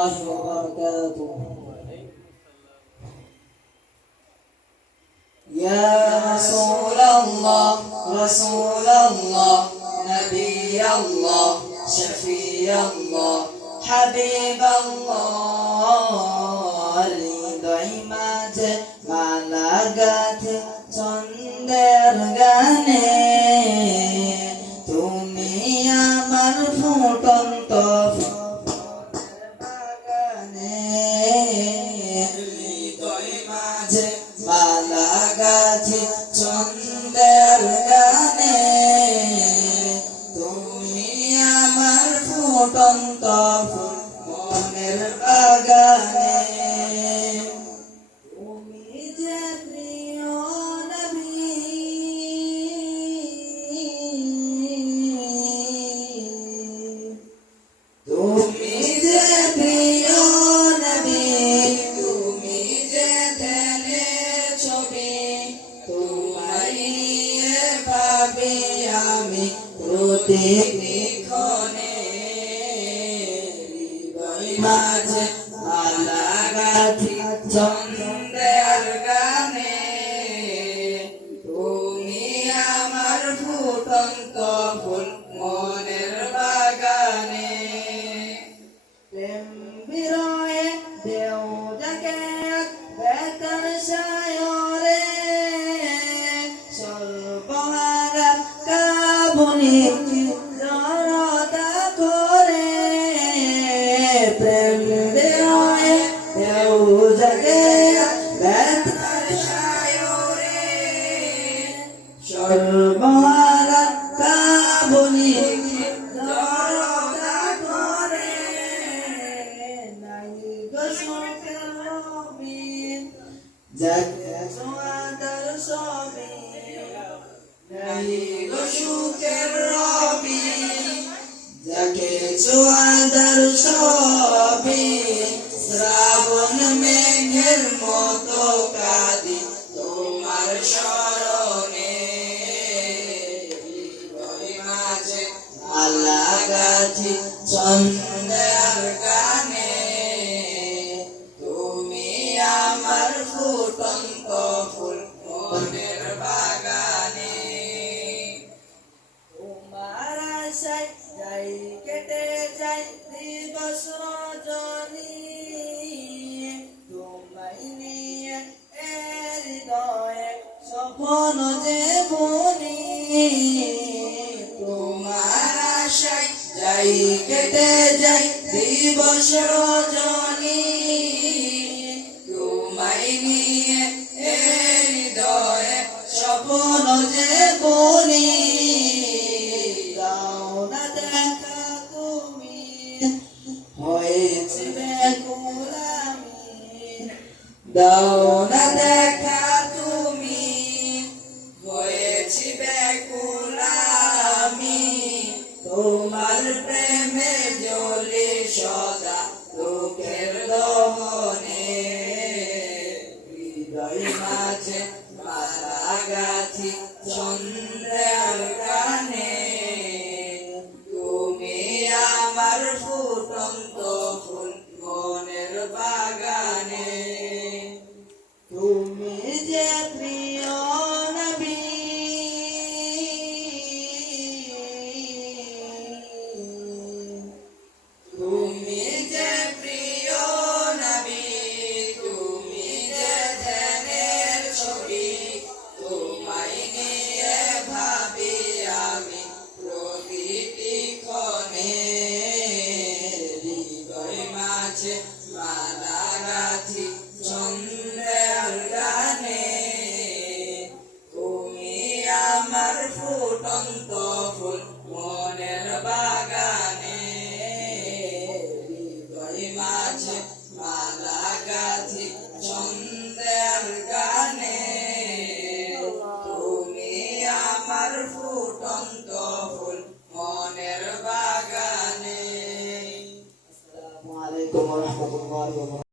الله وبركاته. يا رسول الله رسول الله نبي الله شفيع الله حبيب الله হৃদয় মাঝে মালা গাঁথে ছন্দের গানে তুমি আমার ফুটন্ত বাগানে হৃদয় মাঝে মালা গাঁথে ছন্দের গানে তুমি আমার ফুটন্ত মনের বাগানে তুমি যে প্রিয় নবী তুমি যে প্রিয় নবী তুমি যে ধ্যানের ছবি তোমায় ভাবি আমি প্রতিক্ষণে হৃদয় মাঝে মালা গাঁথি ছন্দের গানে তুমি আমার ফুটন্ত ফুল মনের বাগানে প্রেম বিরহে দেও যাকে বেতার সায়রে সর্বহারা কাবুনি জড়তা করে প্রেম বিরহে দেও যাকে বেতার সায়রে সর্বহারা কাবুনি জড়তা করে নাই গো সুখের রবি যাকে সোয়াদার সবি নাই গো সুখের রবি যাকে সোয়াদার সবি শ্রাবণ মেঘের মতো কাঁদি তোমার স্মরণে হৃদয় মাঝে মালা গাঁথি ছন্দের গানে তুমি আমার ফুটন্ত ফুল মনের বাগানে তোমার আশায় যাই কেটে যাই দিবস রজনী তোমায় নিয়ে হৃদয়ে স্বপ্ন যে বুনি তোমার আশায় যাই কেটে যাই দিবস রজনী তোমায় নিয়ে হৃদয়ে স্বপ্ন যে বুনি দাও না দেখা তুমি হয়েছে ব্যাকুল আমি দাও না দেখা তুমি হয়েছি ব্যাকুল আমি তোমার প্রেমে জ্বলে সদা দুঃখের দহনে হৃদয় মাঝে মালা গাঁথি ছন্দের গানে তুমি আমার ফুটন্ত ফুল মনের বাগানে তুমি যে প্রিয় নবী তুমি যে প্রিয় নবী তুমি যে ধ্যানের ছবি তোমায় নিয়ে ভাবি আমি প্রতিটি ক্ষণে হৃদয় মাঝে মালা গাঁথি ছন্দের গানে তুমি আমার ফুটন্ত